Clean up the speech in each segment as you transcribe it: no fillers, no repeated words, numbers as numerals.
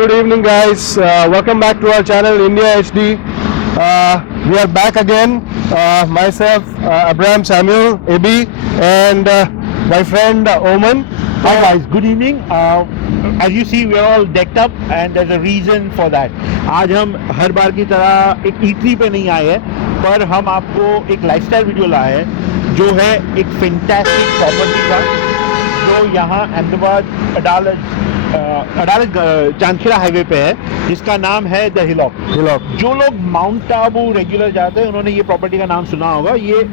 Good evening, guys. Welcome back to our channel, India HD. We are back again. Myself, Abraham Samuel, AB, and my friend Oman. Hi guys, good evening. As you see, we are all decked up, and there's a reason for that. आज हम हर बार की तरह एक E3 पे नहीं आए हैं, पर हम आपको एक लाइफस्टाइल वीडियो लाए हैं, जो है एक फैंटास्टिक प्रॉपर्टी का, जो यहाँ अहमदाबाद अडालज चांदखेड़ा हाईवे पे है, जिसका नाम है द हिलॉक। जो लोग माउंट आबू रेगुलर जाते हैं, उन्होंने ये प्रॉपर्टी का नाम सुना होगा। ये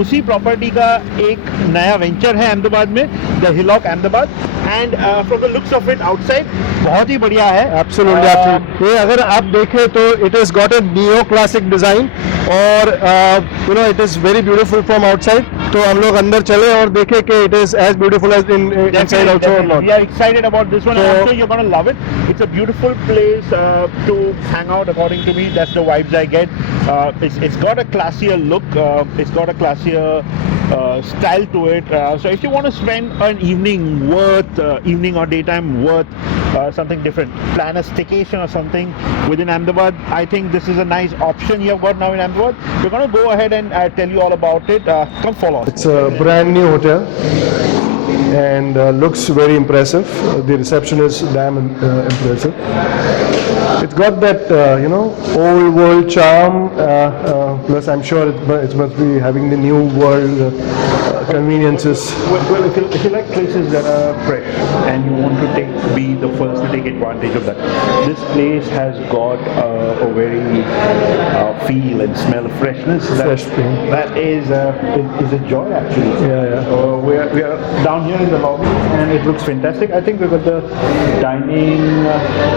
उसी प्रॉपर्टी का एक नया वेंचर है अहमदाबाद में, the hillock Ahmedabad. And from the looks of it outside बहुत ही बढ़िया है। Absolutely. ये अगर आप देखें तो it has got a neo-classic design और it is very beautiful from outside. तो हम लोग अंदर चले और देखें कि it is as beautiful as inside also or not. We are excited about this one. So, I'm sure you're going to love it. It's a beautiful place to hang out, according to me. That's the vibes I get. It's got a classier look. It's got a classier style to it. So if you want to spend an evening or daytime worth something different, plan a staycation or something within Ahmedabad, I think this is a nice option you have got now in Ahmedabad. We're going to go ahead and tell you all about it. Come follow us. It's a brand new hotel and looks very impressive. The reception is damn impressive. It's got that old world charm, plus I'm sure it must be having the new world conveniences. Well, if you like places that are fresh and you want to be the first to take advantage of that, this place has got a very feel and smell of freshness. Fresh feel. That is a joy actually. Yeah. We are down here in the lobby and it looks fantastic. I think we've got the dining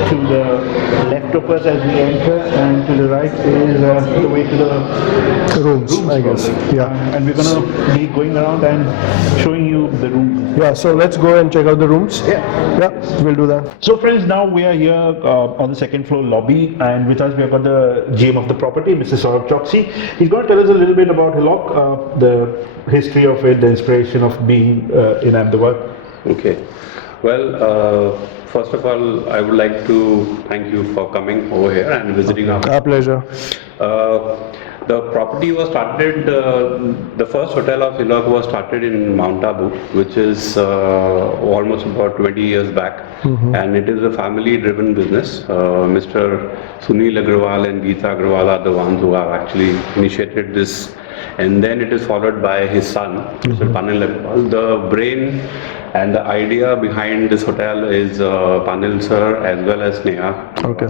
to the left of us as we enter, and to the right is the way to the Rooms, I guess. Yeah. And we're going to be going around and showing you the rooms. Yeah, so let's go and check out the rooms. Yeah, we'll do that. So friends, now we are here on the second floor lobby, and with us we have got the GM of the property, Mr. Saurabh Choksi. He's going to tell us a little bit about Hillock, the history of it, the inspiration of being in Ahmedabad. Okay. Well, first of all, I would like to thank you for coming over here and visiting Our pleasure. The property was started, the first hotel of Hillock was started in Mount Abu, which is almost about 20 years back. And it is a family driven business. Mr. Sunil Agrawal and Geeta Agrawal are the ones who have actually initiated this. And then it is followed by his son, Mr. Panil Agrawal. The brain and the idea behind this hotel is Panil sir as well as Neha. Okay.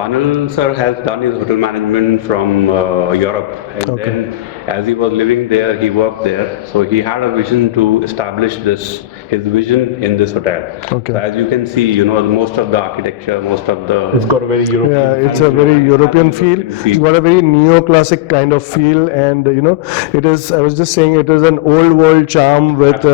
Panil sir has done his hotel management from Europe, and then as he was living there, he worked there. So he had a vision to establish his vision in this hotel. Okay. So as you can see, most of the architecture, most of the... It's got a very European Yeah, it's a very European feel. It's got a very neo-classic kind of feel, and it is, I was just saying, it is an old world charm with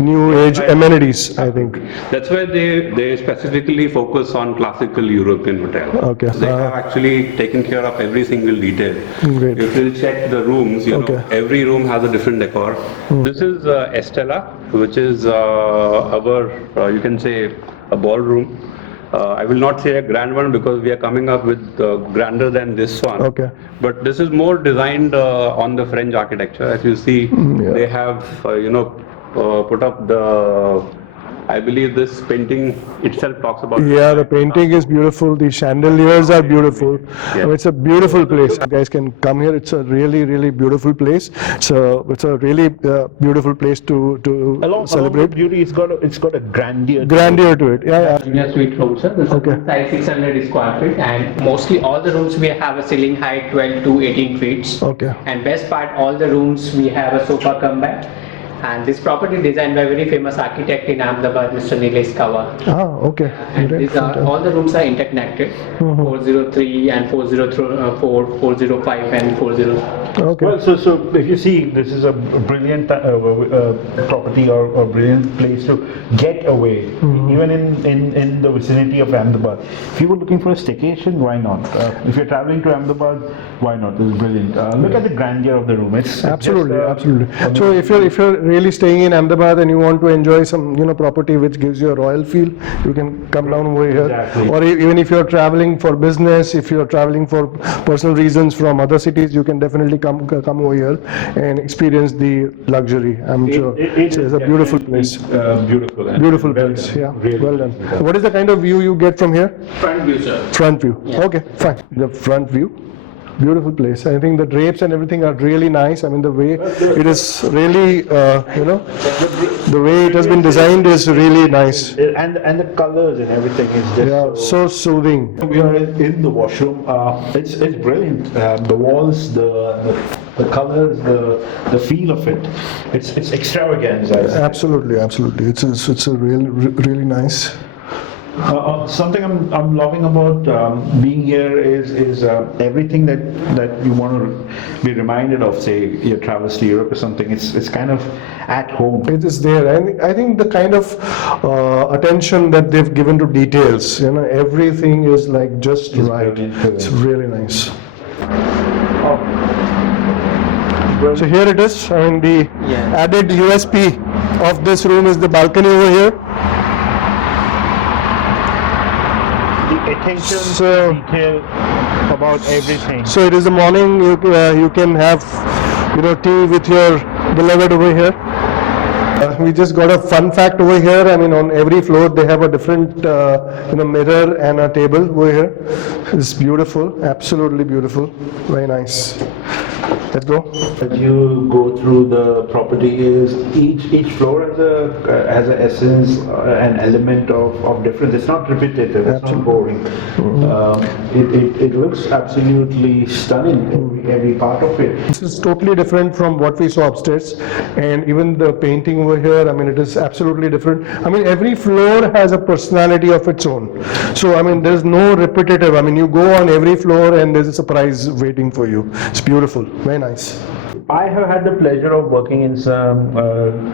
new age amenities, I think. That's why they specifically focus on classical European hotel. Okay. They have actually taken care of every single detail. Great. If you check the rooms, every room has a different decor. This is Estella, which is our, you can say, a ballroom. I will not say a grand one because we are coming up with grander than this one. Okay. But this is more designed on the French architecture. As you see, they have, put up the... I believe this painting itself talks about... Yeah, the painting is beautiful. The chandeliers are beautiful. Yeah. It's a beautiful place. You guys can come here. It's a really, really beautiful place. It's a really beautiful place to along celebrate. with beauty, it's got a grandeur. Grandeur to it. Yeah. Junior suite room, sir. This is size 600 square feet, and mostly all the rooms we have a ceiling height 12 to 18 feet. Okay. And best part, all the rooms we have a sofa come back. And this property designed by very famous architect in Ahmedabad, Mr. Nilesh Kawa. Okay. And these are, all the rooms are interconnected, 403 and 404, 405 and 40. Okay. Well, so if you see, this is a brilliant property or brilliant place to get away, even in the vicinity of Ahmedabad. If you were looking for a staycation, why not? If you're traveling to Ahmedabad, why not? This is brilliant. Look at the grandeur of the room. It's Absolutely, just, absolutely. So if you're really staying in Ahmedabad and you want to enjoy some, property which gives you a royal feel, you can come down over here. Exactly. Or even if you're traveling for business, if you're traveling for personal reasons from other cities, you can definitely come over here and experience the luxury. I'm sure it's a beautiful place. Beautiful. and Beautiful well place. done. Yeah. Really. Well done. What is the kind of view you get from here? Front view, sir. Front view. Okay, fine. The front view. Beautiful place. I think the drapes and everything are really nice. I mean, the way it is really, the way it has been designed is really nice. And the colors and everything is just Yeah, so soothing. We are in the washroom. It's brilliant. The walls, the colors, the feel of it. It's extravaganza. Absolutely, absolutely. It's a really nice. Something I'm loving about being here is everything that you want to be reminded of. Say your travels to Europe or something. It's kind of at home. It is there. I think the kind of attention that they've given to details, everything is like just right. brilliant. It's really nice. So here it is. I mean, the added USP of this room is the balcony over here. The attention So- to detail about everything. So it is the morning. You can have, tea with your beloved over here. We just got a fun fact over here. I mean, on every floor they have a different, mirror and a table over here. It's beautiful, absolutely beautiful, very nice. Let's go. As you go through the property, is each floor has a essence, an element of difference. It's not repetitive. It's not boring. It looks absolutely stunning. Every part of it. This is totally different from what we saw upstairs, and even the painting over here, I mean, it is absolutely different. I mean, every floor has a personality of its own. So, I mean, there's no repetitive. I mean, you go on every floor and there's a surprise waiting for you. It's beautiful, very nice. I have had the pleasure of working in some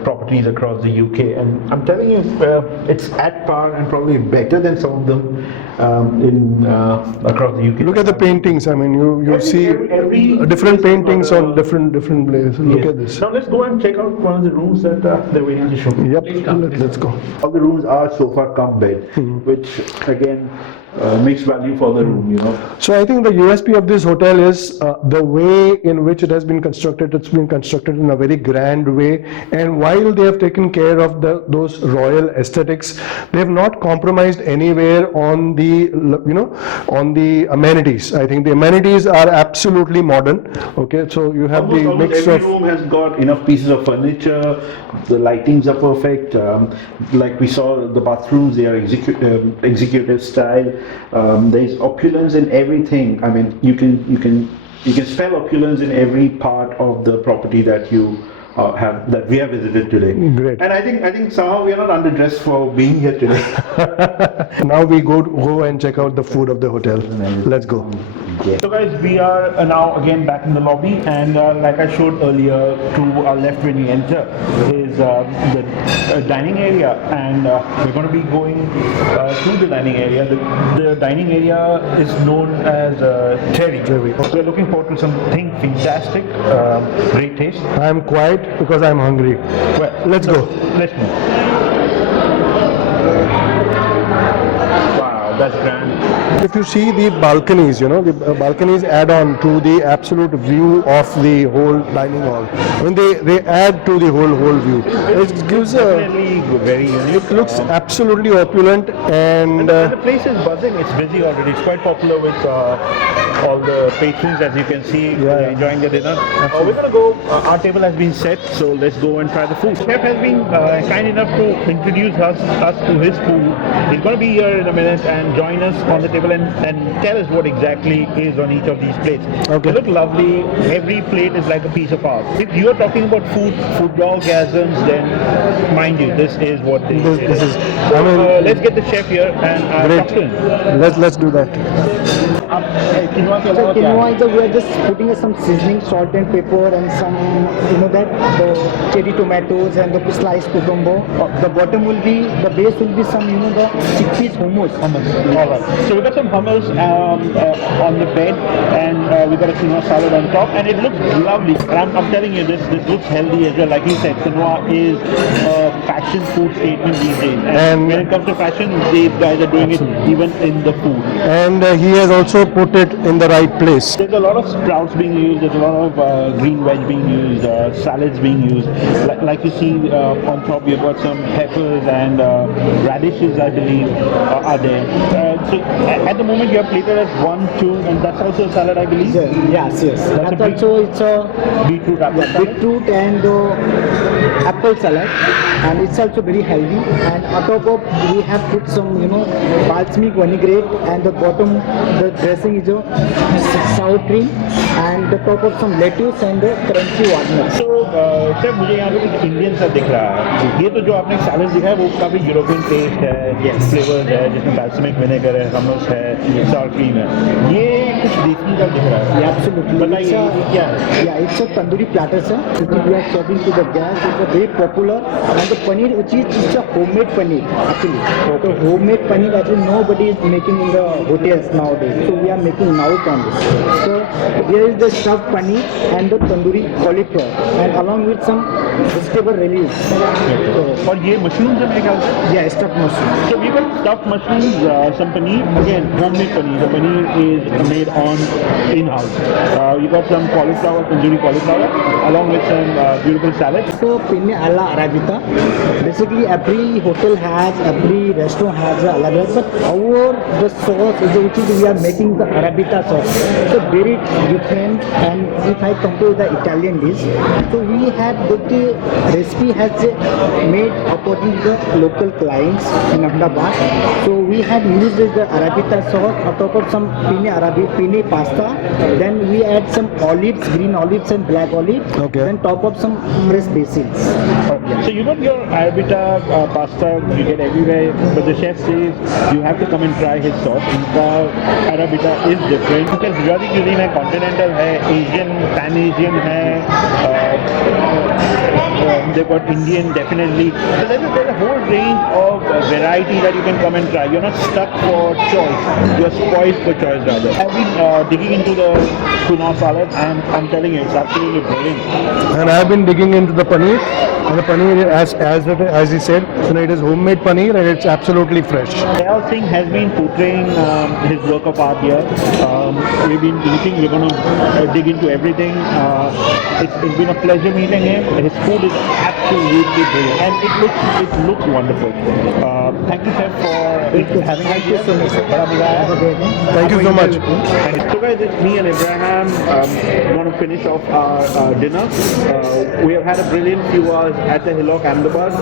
properties across the UK, and I'm telling you, it's at par and probably better than some of them across the UK. Look at the paintings. I mean, you see every different paintings on different places. Look at this. Now let's go and check out one of the rooms that they're waiting to show me. Yep, let's go. All the rooms are sofa cum bed, which again makes value for the room, So I think the USP of this hotel is the way in which it has been constructed. It's been constructed in a very grand way, and while they have taken care of those royal aesthetics, they have not compromised anywhere on the on the amenities. I think the amenities are absolutely modern. Okay, so you have the Almost mix every of. room has got enough pieces of furniture. The lightings are perfect. Like we saw the bathrooms, they are executive style. There's opulence in everything. I mean, you can smell opulence in every part of the property that you that we have visited today. Great. And I think somehow we are not underdressed for being here today. Now we go and check out the food of the hotel. Let's go. So guys, we are now again back in the lobby, and like I showed earlier, to our left when you enter is the dining area, and we're going to be going to the dining area. The dining area is known as Terry. We're looking forward to something fantastic, great taste. I'm quiet because I'm hungry. Well, Let's go. Let's move. Wow, that's grand. If you see the balconies, the balconies add on to the absolute view of the whole dining hall. I mean, they add to the whole view. It gives a. Definitely very unique. It looks absolutely opulent, and And the place is buzzing. It's busy already. It's quite popular with all the patrons, as you can see, Yeah. enjoying their dinner. We're gonna go. Our table has been set, so let's go and try the food. Chef has been kind enough to introduce us to his food. He's gonna be here in a minute and join us on the table and tell us what exactly is on each of these plates. Okay. They look lovely. Every plate is like a piece of art. If you are talking about food orgasms, then mind you, this is what they this is. So, I mean, let's get the chef here and talk to him. great. Let's do that. So quinoa is we are just putting some seasoning, salt and pepper, and some the cherry tomatoes and the sliced cucumber. The bottom will be the base will be some the chickpeas hummus. All right. So we got some hummus on the bed, and we got a quinoa salad on top, and it looks lovely. And I'm telling you, this looks healthy as well. Like you said, quinoa is a fashion food statement these days. And when it comes to fashion, these guys are doing it even in the food. And he has also put it in the right place. There's a lot of sprouts being used. There's a lot of green veg being used, salads being used. Like you see on top, you've got some peppers and radishes, I believe, are there. So at the moment, you have plated as 1, 2, and that's also a salad, I believe. Yes. That's a That big- also it's a Beetroot apple salad. beetroot and apple salad, and it's also very healthy. And on top of we have put some balsamic vinaigrette, and the bottom the dressing is a sour cream, and the top of some lettuce and the crunchy walnuts. तो sir मुझे यहाँ पे कुछ Indian सा दिख रहा है। ये तो जो आपने सैलड दिखा है वो काफी यूरोपियन टेस्ट है, फ्लेवर्स है, जिसमें balsamic vinegar है, hummus है, sour cream है। ये कुछ देसी का दिख रहा है। Yeah, absolutely. बताइए ये क्या है? Yeah, it's a tandoori platter, sir. Which we are serving to the guests. It's a very popular, and the paneer, which is it's a homemade paneer actually. So homemade paneer actually nobody is making in the hotels nowadays. So we are making now only. So here is the stuffed paneer and the tandoori cauliflower, and along with some vegetable relish. So और ये mushroom है मेरे ख्याल से। yeah, stuffed mushroom. So we got stuffed mushrooms, some paneer, again homemade paneer. The paneer is made on in-house. You got some cauliflower, tandoori cauliflower, along with some beautiful salad. So pinne alla arabita. Basically, every hotel has, every restaurant has a alag, but our the sauce is which is we are making the arabita sauce. So very different. And if I compare the Italian dish, so we have the recipe has made according to the local clients in Ahmedabad. So we have used the arabita sauce on top of some penne pasta. Then we add some olives, green olives and black olives. Okay. Then top of some fresh basils. So you got your arabita pasta, you get everywhere, but the chef says you have to come and try his sauce. Inka arabita is different because Gujarati cuisine है, continental है, Asian, pan-Asian है, they've got Indian definitely. So there's a whole range of variety that you can come and try. You're not stuck for choice. You're spoiled for choice rather. I've been digging into the quinoa salad, and I'm telling you, it's absolutely brilliant. And I have been digging into the paneer. And the paneer, as he said, it is homemade paneer and it's absolutely fresh. Dayal Singh has been portraying his work of art here. We've been eating, we're going to dig into everything. It's been a pleasure meeting him. His food is absolutely brilliant and it looks wonderful. Thank you, sir, for having us here. so much, sir. बड़ा मजा आया. Thank you so much. So guys, it's me and Abraham. Want to finish off our dinner. We have had a brilliant few hours at the Hillock Ahmedabad.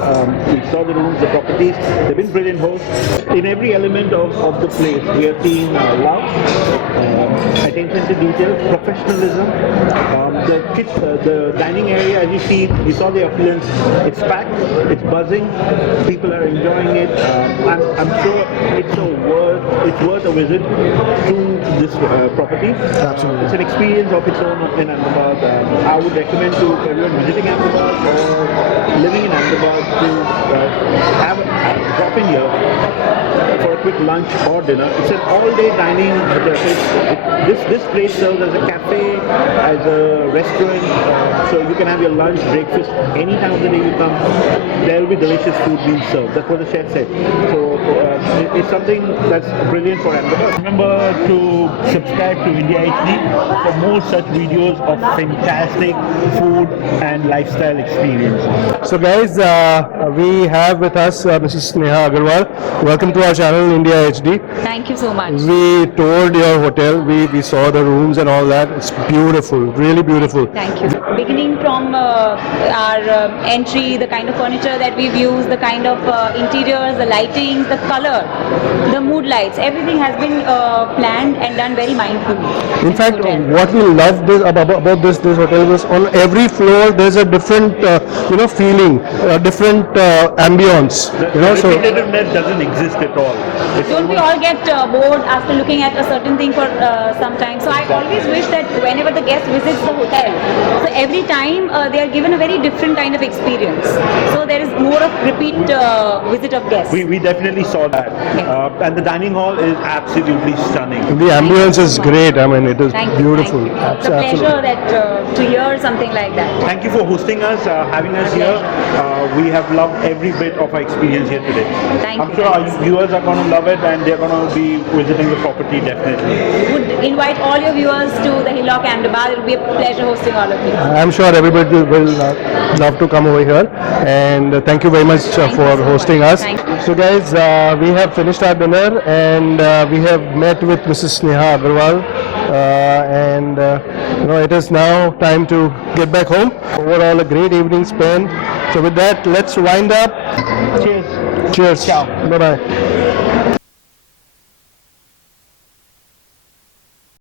We saw the rooms, the properties. They've been brilliant hosts. In every element of the place, we have seen love, attention to detail, professionalism. The dining area, as you see, you saw the affluence. It's packed, it's buzzing, people are enjoying it. I'm sure it's worth a visit to this property. Absolutely. It's an experience of its own in Ahmedabad. I would recommend to everyone visiting Ahmedabad or living in Ahmedabad to have a drop in here for a quick lunch or dinner. It's an all-day dining. This place serves as a cafe, as a restaurant, so you can have your lunch, breakfast any time of the day you come. There will be delicious food being served. That's what the chef said. So it's something that's brilliant for Ahmedabad. Remember to subscribe to India HD for more such videos of fantastic food and lifestyle experiences. So guys, we have with us Mrs. Sneha Agarwal. Welcome to our channel India HD. Thank you so much. We toured your hotel, we saw the rooms and all that. It's beautiful, really beautiful. Thank you. Beginning from our entry, the kind of furniture that we've used, the kind of interiors, the lightings, the color, the mood lights, everything has been planned and done very mindfully. In fact, what we loved about this hotel was on every floor there's a different feeling, a different ambience. So Repetitiveness doesn't exist at all. Don't we all get bored after looking at a certain thing for some time? So I always wish that whenever the guest visits the hotel, so every time they are given a very different kind of experience. So there is more of repeat visit of guests. We definitely saw that. that. And the dining hall is absolutely stunning. The ambience is great. I mean, it is Thank you. beautiful. Thank you. It's a pleasure that to hear something like that. Thank you for hosting us, having us here. We have loved every bit of our experience here today. Thank I'm you. sure our viewers are going to love it and they're going to be visiting the property definitely. Would invite all your viewers to the Hillock Ahmedabad. It will be a pleasure hosting all of you. I'm sure everybody will love to come over here. And thank you very much Thank you for so hosting much. us. Thank you. So guys, we have finished our dinner and we have met with Mrs. Sneha Agarwal. It is now time to get back home. Overall, a great evening spent. So with that, let's wind up. Cheers. Cheers. Ciao. Bye-bye.